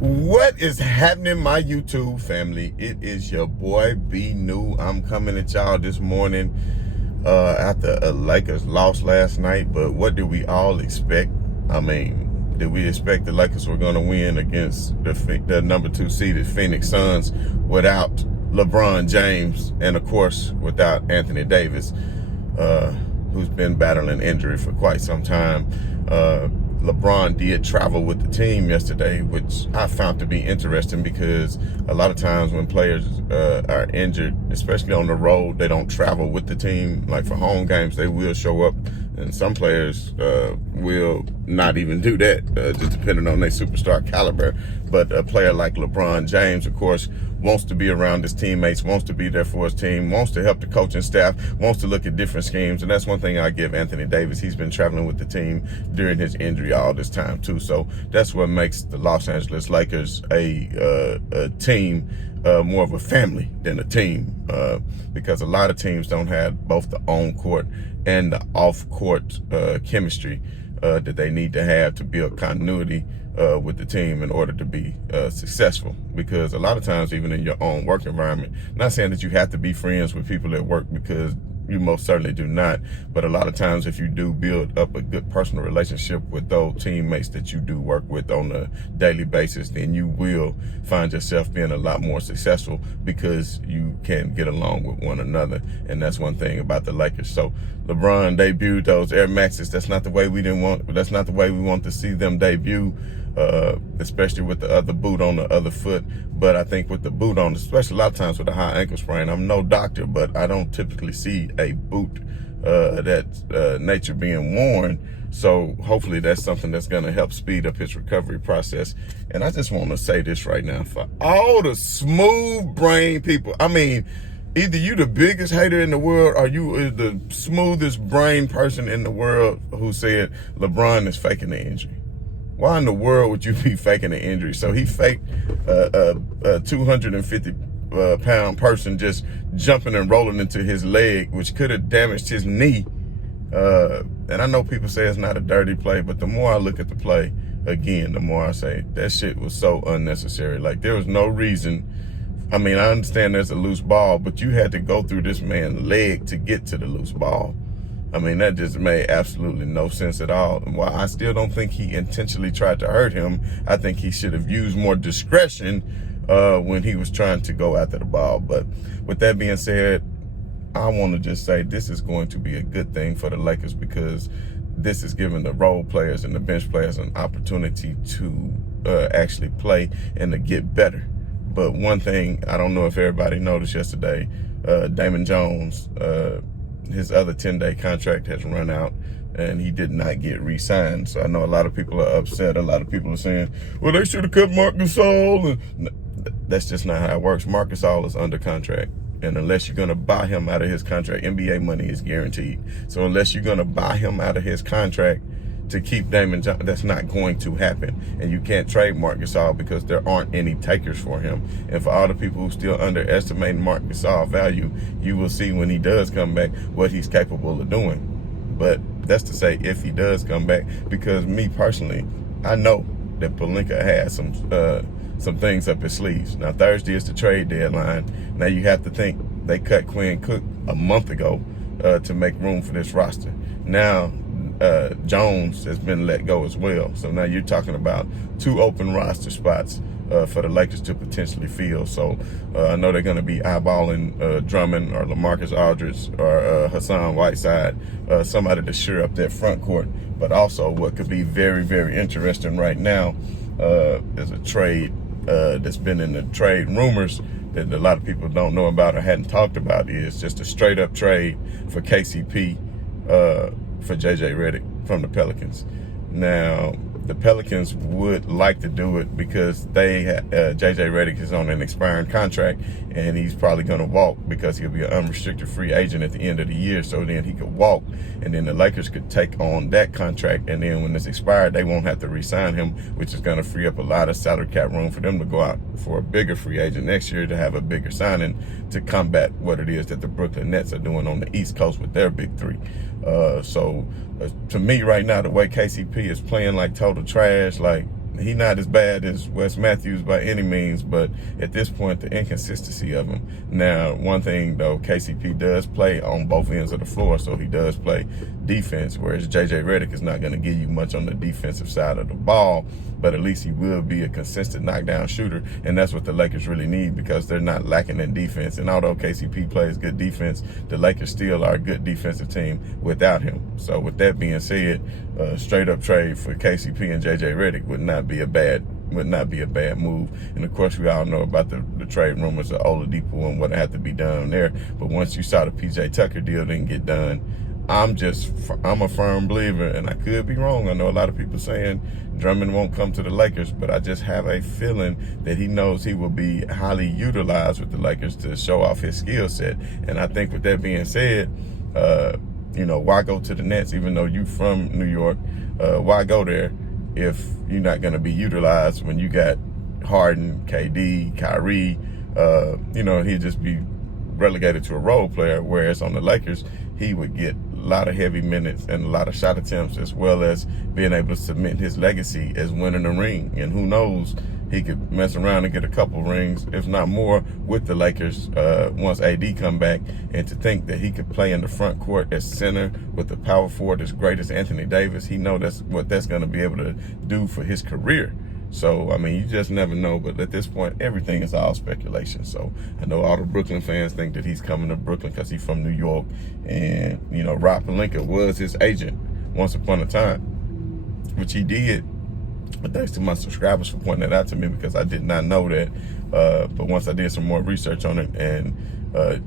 What is happening, my YouTube family? It is your boy B New. I'm coming at y'all this morning after a Lakers lost last night. But what did we all expect? I mean, did we expect the Lakers were going to win against the number 2 seeded Phoenix Suns without LeBron James and, of course, without Anthony Davis, who's been battling injury for quite some time? LeBron did travel with the team yesterday, which I found to be interesting because a lot of times when players are injured, especially on the road, they don't travel with the team. Like for home games, they will show up, and some players will not even do that, just depending on their superstar caliber. But a player like LeBron James, of course, wants to be around his teammates, wants to be there for his team, wants to help the coaching staff, wants to look at different schemes. And that's one thing I give Anthony Davis. He's been traveling with the team during his injury all this time too. So that's what makes the Los Angeles Lakers a team, more of a family than a team, because a lot of teams don't have both the on-court and the off-court chemistry that they need to have to build continuity with the team in order to be successful. Because a lot of times, even in your own work environment, not saying that you have to be friends with people at work, because you most certainly do not, but a lot of times if you do build up a good personal relationship with those teammates that you do work with on a daily basis, then you will find yourself being a lot more successful because you can get along with one another. And that's one thing about the Lakers. So LeBron debuted those Air Maxes. That's not the way we want to see them debut, especially with the other boot on the other foot. But I think with the boot on, especially a lot of times with a high ankle sprain, I'm no doctor, but I don't typically see a boot that nature being worn. So hopefully that's something that's going to help speed up his recovery process. And I just want to say this right now for all the smooth brain people. I mean, either you the biggest hater in the world or you the smoothest brain person in the world who said LeBron is faking the injury. Why in the world would you be faking an injury? So he faked a 250 pound person just jumping and rolling into his leg, which could have damaged his knee. And I know people say it's not a dirty play, but the more I look at the play again, the more I say that shit was so unnecessary. Like, there was no reason. I mean, I understand there's a loose ball, but you had to go through this man's leg to get to the loose ball. I mean, that just made absolutely no sense at all. And while I still don't think he intentionally tried to hurt him, I think he should have used more discretion when he was trying to go after the ball. But with that being said, I want to just say this is going to be a good thing for the Lakers, because this is giving the role players and the bench players an opportunity to actually play and to get better. But one thing, I don't know if everybody noticed yesterday, Damon Jones, his other 10-day contract has run out and he did not get re-signed. So I know a lot of people are upset. A lot of people are saying, well, they should have cut Marc Gasol. And that's just not how it works. Marc Gasol is under contract. And unless you're going to buy him out of his contract, NBA money is guaranteed. So unless you're going to buy him out of his contract to keep Damon Jones, that's not going to happen. And you can't trade Marc Gasol because there aren't any takers for him. And for all the people who still underestimate Marc Gasol value, you will see when he does come back what he's capable of doing. But that's to say if he does come back, because me personally, I know that Pelinka has some things up his sleeves. Now Thursday is the trade deadline. Now you have to think they cut Quinn Cook a month ago to make room for this roster. Now Jones has been let go as well. So now you're talking about 2 open roster spots for the Lakers to potentially fill. So I know they're going to be eyeballing Drummond or LaMarcus Aldridge or Hassan Whiteside, somebody to shore up that front court. But also what could be very, very interesting right now is a trade that's been in the trade rumors that a lot of people don't know about or hadn't talked about, is just a straight up trade for KCP for JJ Redick from the Pelicans. Now, the Pelicans would like to do it because JJ Redick is on an expiring contract and he's probably going to walk because he'll be an unrestricted free agent at the end of the year. So then he could walk, and then the Lakers could take on that contract, and then when it's expired, they won't have to re-sign him, which is going to free up a lot of salary cap room for them to go out for a bigger free agent next year to have a bigger signing to combat what it is that the Brooklyn Nets are doing on the East Coast with their big three. So to me right now, the way KCP is playing like total trash, like He not as bad as Wes Matthews by any means, but at this point, the inconsistency of him. Now, one thing though, KCP does play on both ends of the floor, so he does play defense, whereas JJ Redick is not going to give you much on the defensive side of the ball, but at least he will be a consistent knockdown shooter, and that's what the Lakers really need because they're not lacking in defense. And although KCP plays good defense, the Lakers still are a good defensive team without him. So with that being said, straight up trade for KCP and JJ Redick would not be a bad move. And of course, we all know about the trade rumors of Oladipo and what had to be done there. But once you saw the PJ Tucker deal didn't get done, I'm a firm believer, and I could be wrong. I know a lot of people saying Drummond won't come to the Lakers, but I just have a feeling that he knows he will be highly utilized with the Lakers to show off his skill set. And I think with that being said, why go to the Nets, even though you from New York? Why go there if you're not going to be utilized when you got Harden, KD, Kyrie? He'd just be relegated to a role player, whereas on the Lakers, he would get a lot of heavy minutes and a lot of shot attempts, as well as being able to cement his legacy as winning a ring. And who knows, he could mess around and get a couple rings, if not more, with the Lakers once AD come back. And to think that he could play in the front court as center with the power forward as great as Anthony Davis, he know that's what that's going to be able to do for his career. So, I mean, you just never know. But at this point, everything is all speculation. So I know all the Brooklyn fans think that he's coming to Brooklyn because he's from New York. And, Rob Pelinka was his agent once upon a time, which he did. But thanks to my subscribers for pointing that out to me, because I did not know that. But once I did some more research on it, and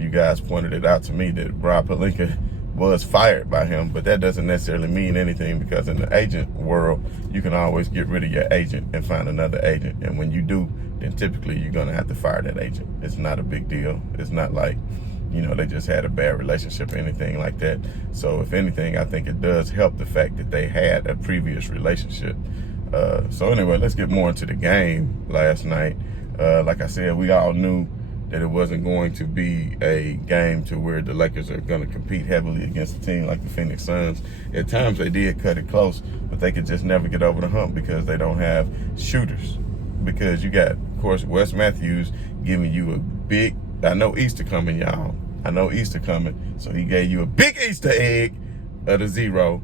you guys pointed it out to me, that Rob Pelinka was fired by him. But that doesn't necessarily mean anything, because in the agent world, you can always get rid of your agent and find another agent. And when you do, then typically you're going to have to fire that agent. It's not a big deal. It's not like, they just had a bad relationship or anything like that. So if anything, I think it does help the fact that they had a previous relationship. So anyway, let's get more into the game last night. Like I said, we all knew that it wasn't going to be a game to where the Lakers are going to compete heavily against a team like the Phoenix Suns. At times they did cut it close, but they could just never get over the hump because they don't have shooters. Because you got, of course, Wes Matthews giving you a big, I know Easter coming, y'all. I know Easter coming. So he gave you a big Easter egg of the zero,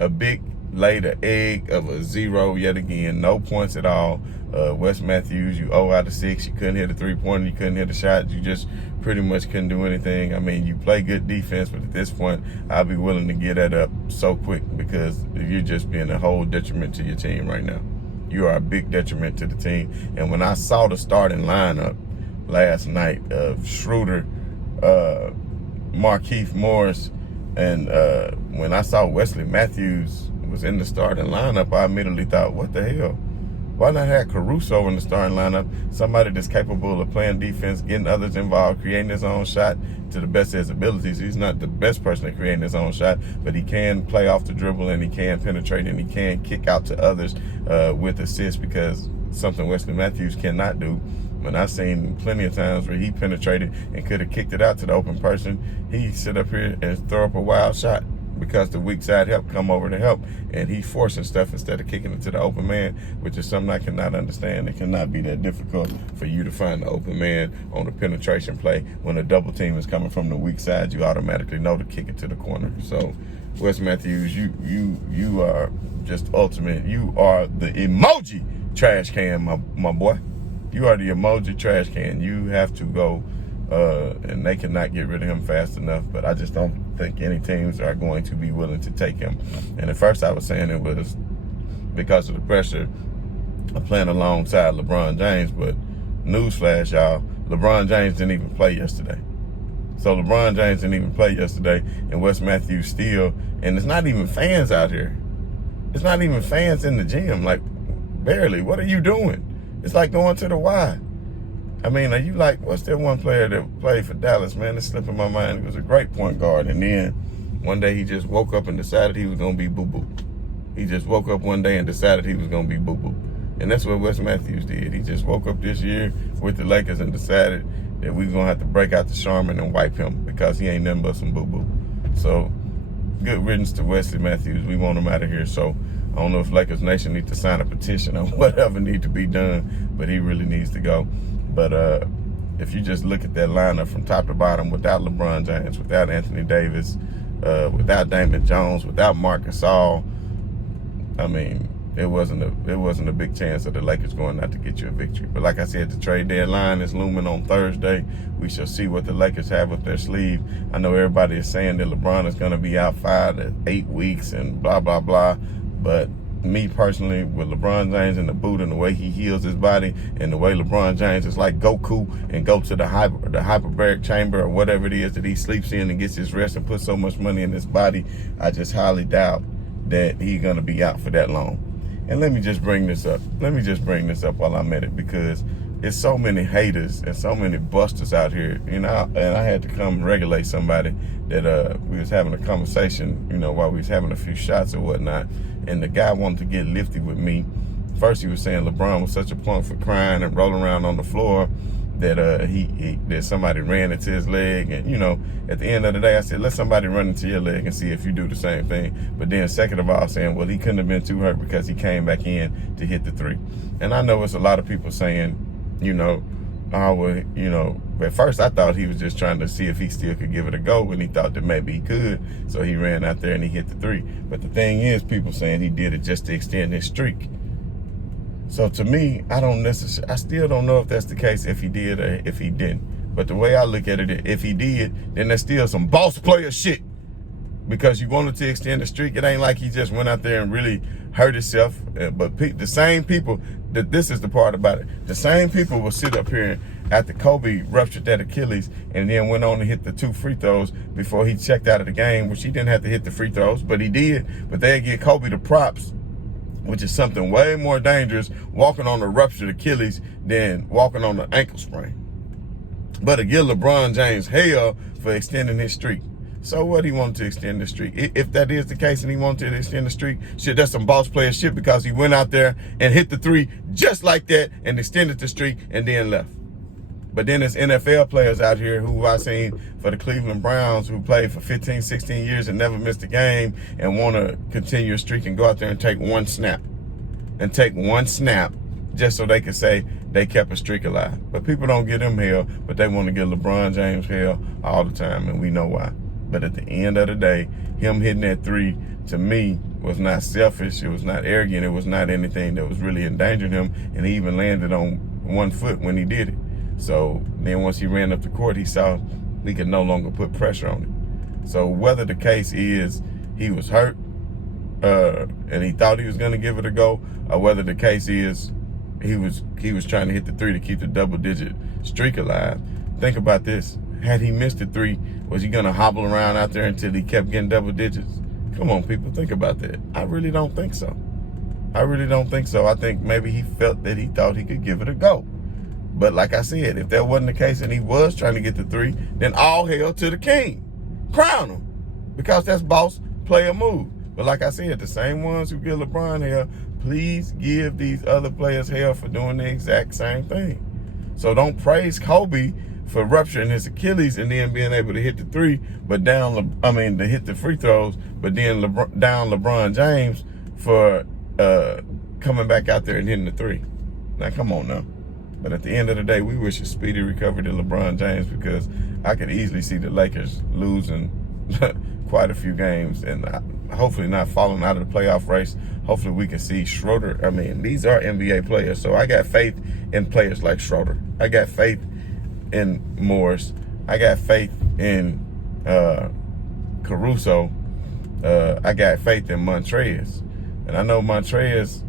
a big laid an egg of a zero yet again. No points at all. Wes Matthews, you 0 out of 6. You couldn't hit a three-pointer. You couldn't hit a shot. You just pretty much couldn't do anything. I mean, you play good defense, but at this point, I'll be willing to get that up so quick, because you're just being a whole detriment to your team right now. You are a big detriment to the team. And when I saw the starting lineup last night of Schroeder, Markieff Morris, and when I saw Wesley Matthews was in the starting lineup, I immediately thought, what the hell? Why not have Caruso in the starting lineup? Somebody that's capable of playing defense, getting others involved, creating his own shot to the best of his abilities. He's not the best person at creating his own shot, but he can play off the dribble, and he can penetrate, and he can kick out to others with assists, because something Wesley Matthews cannot do. When I've seen plenty of times where he penetrated and could have kicked it out to the open person, he sit up here and throw up a wild shot, because the weak side help come over to help, and he's forcing stuff instead of kicking it to the open man, which is something I cannot understand. It cannot be that difficult for you to find the open man on the penetration play. When a double team is coming from the weak side, you automatically know to kick it to the corner. So, Wes Matthews, you are just ultimate. You are the emoji trash can, my boy. You are the emoji trash can. You have to go, and they cannot get rid of him fast enough. But I just don't think any teams are going to be willing to take him. And at first I was saying it was because of the pressure of playing alongside LeBron James. But newsflash, y'all, LeBron James didn't even play yesterday. So LeBron James didn't even play yesterday, and Wes Matthews still. And it's not even fans out here. It's not even fans in the gym. Like, barely. What are you doing? It's like going to the Y. I mean, are you like, what's that one player that played for Dallas, man? It's slipping my mind. He was a great point guard. And then one day he just woke up and decided he was going to be boo-boo. He just woke up one day and decided he was going to be boo-boo. And that's what Wes Matthews did. He just woke up this year with the Lakers and decided that we're going to have to break out the Charmin and wipe him, because he ain't nothing but some boo-boo. So, good riddance to Wesley Matthews. We want him out of here. So, I don't know if Lakers Nation need to sign a petition or whatever need to be done, but he really needs to go. But if you just look at that lineup from top to bottom, without LeBron James, without Anthony Davis, without Damon Jones, without Marc Gasol, I mean, it wasn't a big chance of the Lakers going out to get you a victory. But like I said, the trade deadline is looming on Thursday. We shall see what the Lakers have up their sleeve. I know everybody is saying that LeBron is going to be out 5 to 8 weeks and blah, blah, blah. But me personally, with LeBron James in the boot and the way he heals his body and the way LeBron James is like Goku and go to the hyperbaric chamber or whatever it is that he sleeps in and gets his rest and puts so much money in his body, I just highly doubt that he's going to be out for that long. And let me just bring this up. While I'm at it, because there's so many haters and so many busters out here, and I had to come regulate somebody that we was having a conversation, while we was having a few shots or whatnot, and the guy wanted to get lifty with me. First, he was saying LeBron was such a punk for crying and rolling around on the floor that that somebody ran into his leg, and at the end of the day, I said, let somebody run into your leg and see if you do the same thing. But then second of all, saying, well, he couldn't have been too hurt because he came back in to hit the three. And I know it's a lot of people saying, at first I thought he was just trying to see if he still could give it a go, and he thought that maybe he could, so he ran out there and he hit the three. But the thing is, people saying he did it just to extend his streak. So to me, I still don't know if that's the case, if he did or if he didn't. But the way I look at it, if he did, then there's still some boss player shit. Because you wanted to extend the streak. It ain't like he just went out there and really hurt himself. But the same people, this is the part about it. The same people will sit up here after Kobe ruptured that Achilles and then went on to hit the 2 free throws before he checked out of the game, which he didn't have to hit the free throws, but he did. But they'd give Kobe the props, which is something way more dangerous, walking on a ruptured Achilles than walking on an ankle sprain. But to give LeBron James hell for extending his streak. So what, he wanted to extend the streak? If that is the case and he wanted to extend the streak, shit, that's some boss player shit, because he went out there and hit the 3 just like that and extended the streak and then left. But then there's NFL players out here who I've seen for the Cleveland Browns who played for 15, 16 years and never missed a game and want to continue a streak and go out there and take one snap. Just so they can say they kept a streak alive. But people don't give them hell, but they want to give LeBron James hell all the time, and we know why. But at the end of the day, him hitting that 3, to me, was not selfish. It was not arrogant. It was not anything that was really endangering him. And he even landed on 1 foot when he did it. So then once he ran up the court, he saw he could no longer put pressure on it. So whether the case is he was hurt and he thought he was going to give it a go, or whether the case is he was trying to hit the 3 to keep the double-digit streak alive, think about this. Had he missed the 3, was he going to hobble around out there until he kept getting double digits? Come on, people, think about that. I really don't think so. I think maybe he felt that he thought he could give it a go. But like I said, if that wasn't the case and he was trying to get the 3, then all hail to the king. Crown him. Because that's boss player move. But like I said, the same ones who give LeBron hell, please give these other players hell for doing the exact same thing. So don't praise Kobe for rupturing his Achilles and then being able to hit the 3, but to hit the free throws, but then down LeBron James for coming back out there and hitting the 3. Now, come on now. But at the end of the day, we wish a speedy recovery to LeBron James, because I could easily see the Lakers losing quite a few games and hopefully not falling out of the playoff race. Hopefully we can see Schroeder. These are NBA players, so I got faith in players like Schroeder. I got faith in Morris. I got faith in Caruso. I got faith in Montrez. And I know Montrez,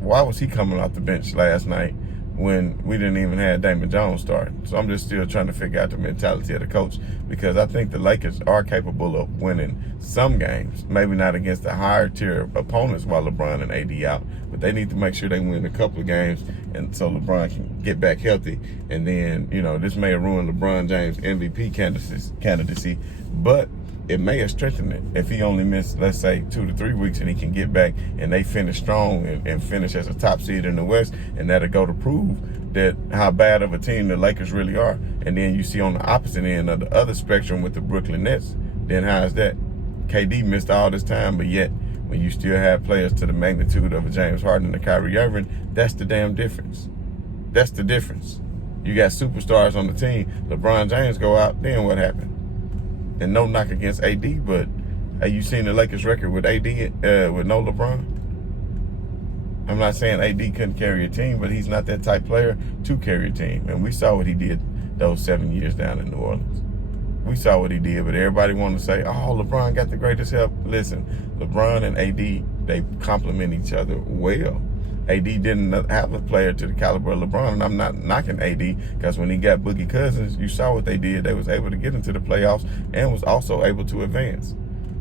why was he coming off the bench last night when we didn't even have Damon Jones starting? So I'm just still trying to figure out the mentality of the coach, because I think the Lakers are capable of winning some games, maybe not against the higher tier opponents while LeBron and AD out, but they need to make sure they win a couple of games, and so LeBron can get back healthy. And then, this may ruin LeBron James MVP candidacy, but it may have strengthened it if he only missed, let's say, 2 to 3 weeks, and he can get back and they finish strong and finish as a top seed in the West, and that'll go to prove that how bad of a team the Lakers really are. And then you see on the opposite end of the other spectrum with the Brooklyn Nets, then how is that? KD missed all this time, but yet when you still have players to the magnitude of a James Harden and a Kyrie Irving, that's the damn difference. That's the difference. You got superstars on the team. LeBron James go out, then what happened? And no knock against AD, but have you seen the Lakers record with AD with no LeBron? I'm not saying AD couldn't carry a team, but he's not that type player to carry a team. And we saw what he did those 7 years down in New Orleans. We saw what he did, but everybody wanted to say, oh, LeBron got the greatest help. Listen, LeBron and AD, they complement each other well. AD didn't have a player to the caliber of LeBron, and I'm not knocking AD, because when he got Boogie Cousins, you saw what they did. They was able to get into the playoffs and was also able to advance.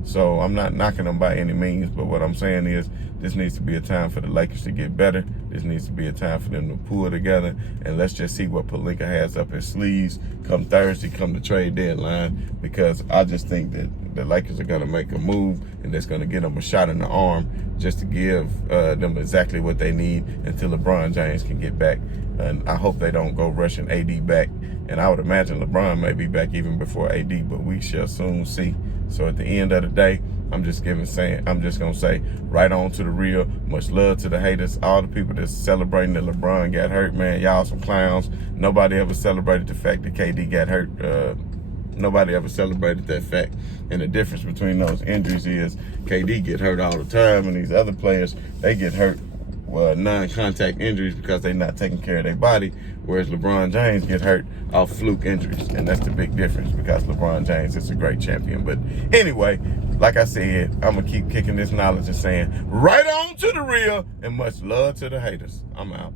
So I'm not knocking them by any means, but what I'm saying is this needs to be a time for the Lakers to get better. This needs to be a time for them to pull together, and let's just see what Pelinka has up his sleeves come Thursday, come the trade deadline, because I just think that the Lakers are going to make a move, and that's going to give them a shot in the arm just to give them exactly what they need until LeBron James can get back. And I hope they don't go rushing AD back. And I would imagine LeBron may be back even before AD, but we shall soon see. So at the end of the day, I'm just gonna say, right on to the real. Much love to the haters, all the people that's celebrating that LeBron got hurt, man. Y'all some clowns. Nobody ever celebrated the fact that KD got hurt. Nobody ever celebrated that fact. And the difference between those injuries is KD get hurt all the time, and these other players, they get hurt non-contact injuries because they're not taking care of their body, whereas LeBron James get hurt off fluke injuries. And that's the big difference, because LeBron James is a great champion. But anyway, like I said, I'm going to keep kicking this knowledge and saying, right on to the real, and much love to the haters. I'm out.